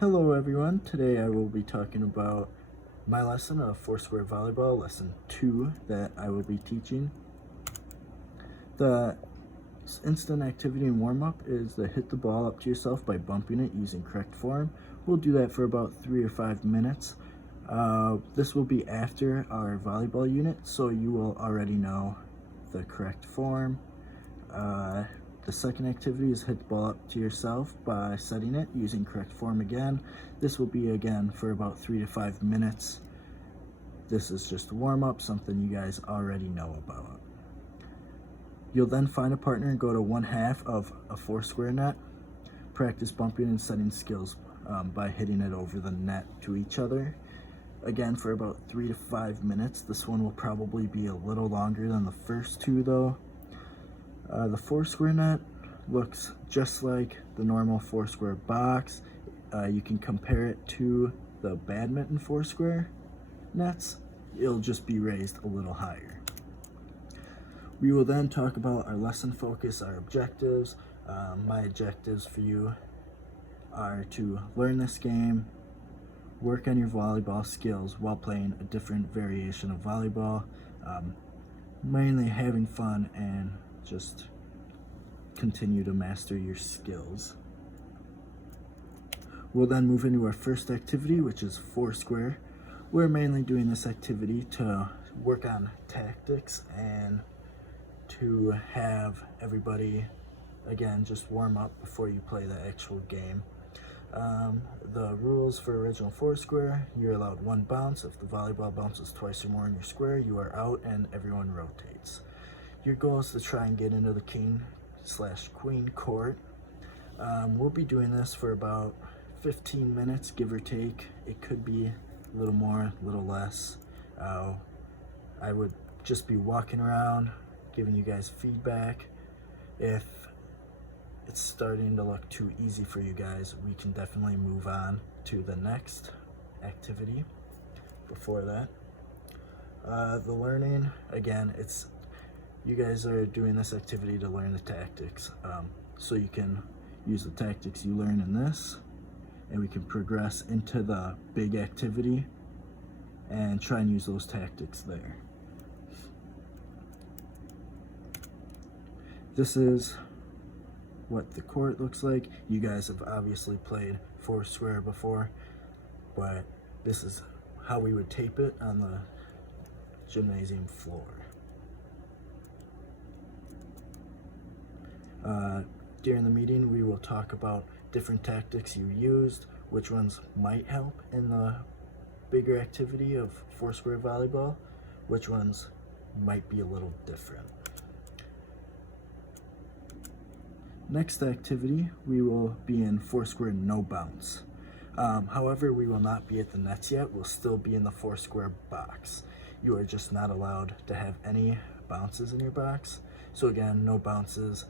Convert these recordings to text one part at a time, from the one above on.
Hello everyone, today I will be talking about my lesson of Foursquare Volleyball, lesson 2 that I will be teaching. The instant activity and warm-up is to hit the ball up to yourself by bumping it using correct form. We'll do that for about 3 or 5 minutes. This will be after our volleyball unit, so you will already know the correct form. The second activity is hit the ball up to yourself by setting it using correct form again. This will be again for about 3 to 5 minutes. This is just a warm-up, something you guys already know about. You'll then find a partner and go to one half of a Foursquare net. Practice bumping and setting skills by hitting it over the net to each other. Again for about 3 to 5 minutes. This one will probably be a little longer than the first two though. The Foursquare net looks just like the normal Foursquare box. You can compare it to the badminton Foursquare nets. It'll just be raised a little higher. We will then talk about our lesson focus, our objectives. My objectives for you are to learn this game, work on your volleyball skills while playing a different variation of volleyball, mainly having fun and just continue to master your skills. We'll then move into our first activity, which is Foursquare. We're mainly doing this activity to work on tactics and to have everybody, again, just warm up before you play the actual game. The rules for original Foursquare: you're allowed one bounce. If the volleyball bounces twice or more in your square, you are out and everyone rotates. Your goal is to try and get into the king/queen court. We'll be doing this for about 15 minutes, give or take. It could be a little more, a little less. I would just be walking around, giving you guys feedback. If it's starting to look too easy for you guys, we can definitely move on to the next activity. Before that, the learning, again, you guys are doing this activity to learn the tactics, so you can use the tactics you learn in this, and we can progress into the big activity and try and use those tactics there. This is what the court looks like. You guys have obviously played Foursquare before, but this is how we would tape it on the gymnasium floor. During the meeting, we will talk about different tactics you used, which ones might help in the bigger activity of Foursquare volleyball, which ones might be a little different. Next activity, we will be in Foursquare no bounce. However, we will not be at the nets yet. We'll still be in the Foursquare box. You are just not allowed to have any bounces in your box. So again, no bounces.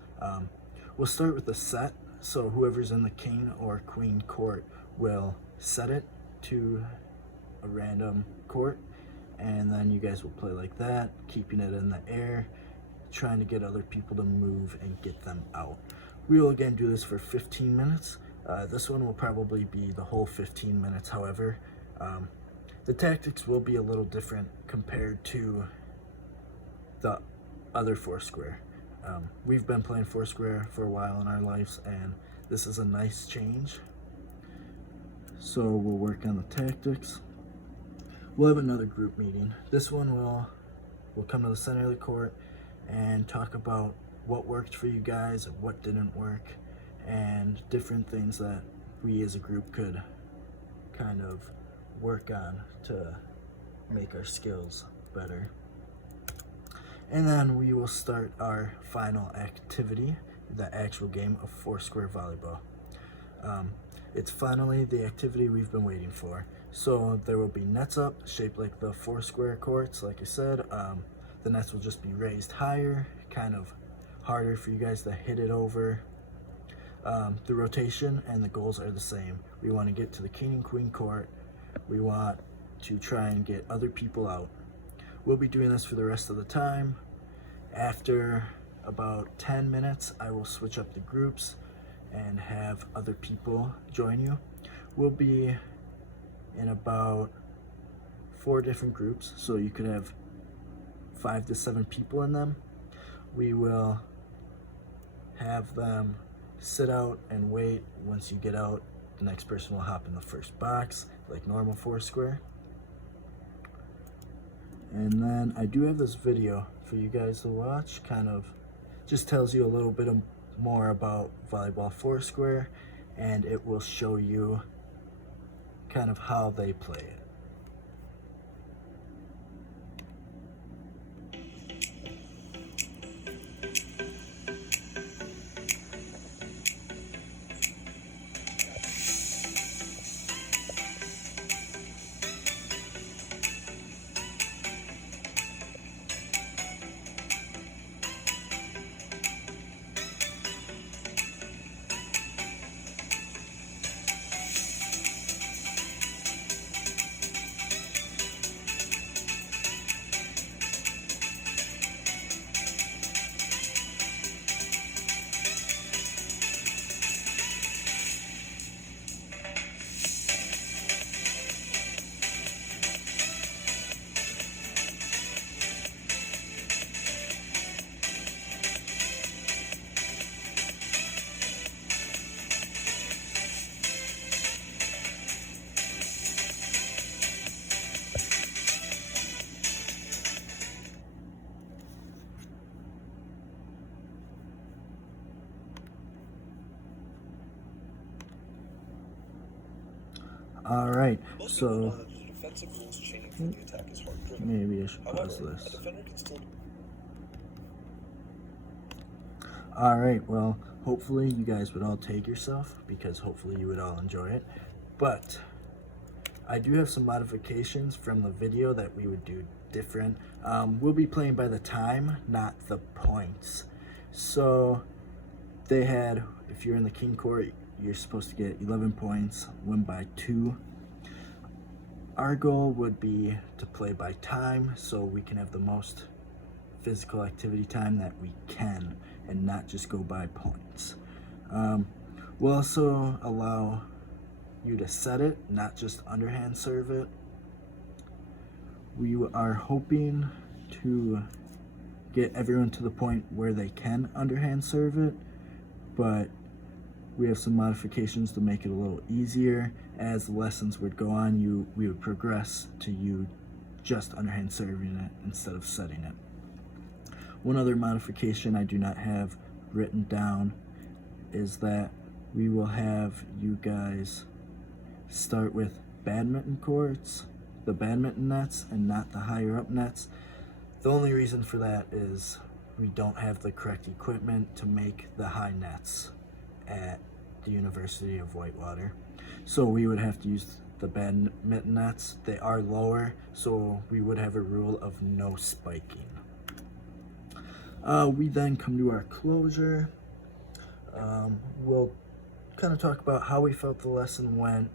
We'll start with the set. So whoever's in the king or queen court will set it to a random court, and then you guys will play like that, keeping it in the air, trying to get other people to move and get them out. We will again do this for 15 minutes. This one will probably be the whole 15 minutes. However, the tactics will be a little different compared to the other Foursquare. We've been playing Foursquare for a while in our lives, and this is a nice change. So we'll work on the tactics. We'll have another group meeting. This one we'll come to the center of the court and talk about what worked for you guys, what didn't work, and different things that we as a group could kind of work on to make our skills better. And then we will start our final activity, the actual game of Foursquare volleyball. It's finally the activity we've been waiting for. So there will be nets up, shaped like the Foursquare courts, like I said. The nets will just be raised higher, kind of harder for you guys to hit it over. The rotation and the goals are the same. We want to get to the king and queen court. We want to try and get other people out. We'll be doing this for the rest of the time. After about 10 minutes, I will switch up the groups and have other people join you. We'll be in about 4 different groups, so you could have 5 to 7 people in them. We will have them sit out and wait. Once you get out, the next person will hop in the first box like normal Foursquare. And then I do have this video for you guys to watch, kind of just tells you a little bit more about Volleyball Foursquare, and it will show you kind of how they play it. All right, so maybe I should pause this. All right, well, hopefully you guys would all take yourself, because hopefully you would all enjoy it. But I do have some modifications from the video that we would do different. We'll be playing by the time, not the points. So they had, if you're in the king court, you're supposed to get 11 points, win by 2. Our goal would be to play by time, so we can have the most physical activity time that we can, and not just go by points. We'll also allow you to set it, not just underhand serve it. We are hoping to get everyone to the point where they can underhand serve it, but we have some modifications to make it a little easier. As the lessons would go on, we would progress to you just underhand serving it instead of setting it. One other modification I do not have written down is that we will have you guys start with badminton courts, the badminton nets, and not the higher up nets. The only reason for that is we don't have the correct equipment to make the high nets at the University of Whitewater. So we would have to use the badminton nets. They are lower, so we would have a rule of no spiking. We then come to our closure. We'll kind of talk about how we felt the lesson went,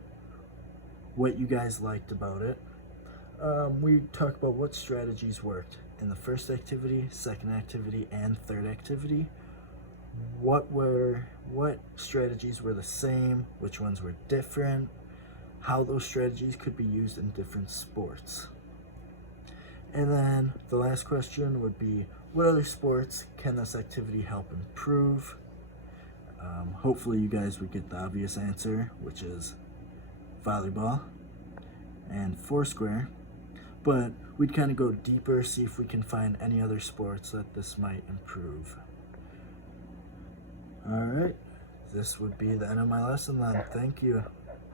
what you guys liked about it. We talk about what strategies worked in the first activity, second activity, and third activity. What strategies were the same, which ones were different, how those strategies could be used in different sports. And then the last question would be, what other sports can this activity help improve? Hopefully you guys would get the obvious answer, which is volleyball and Foursquare, but we'd kind of go deeper, see if we can find any other sports that this might improve. All right, this would be the end of my lesson then. Thank you.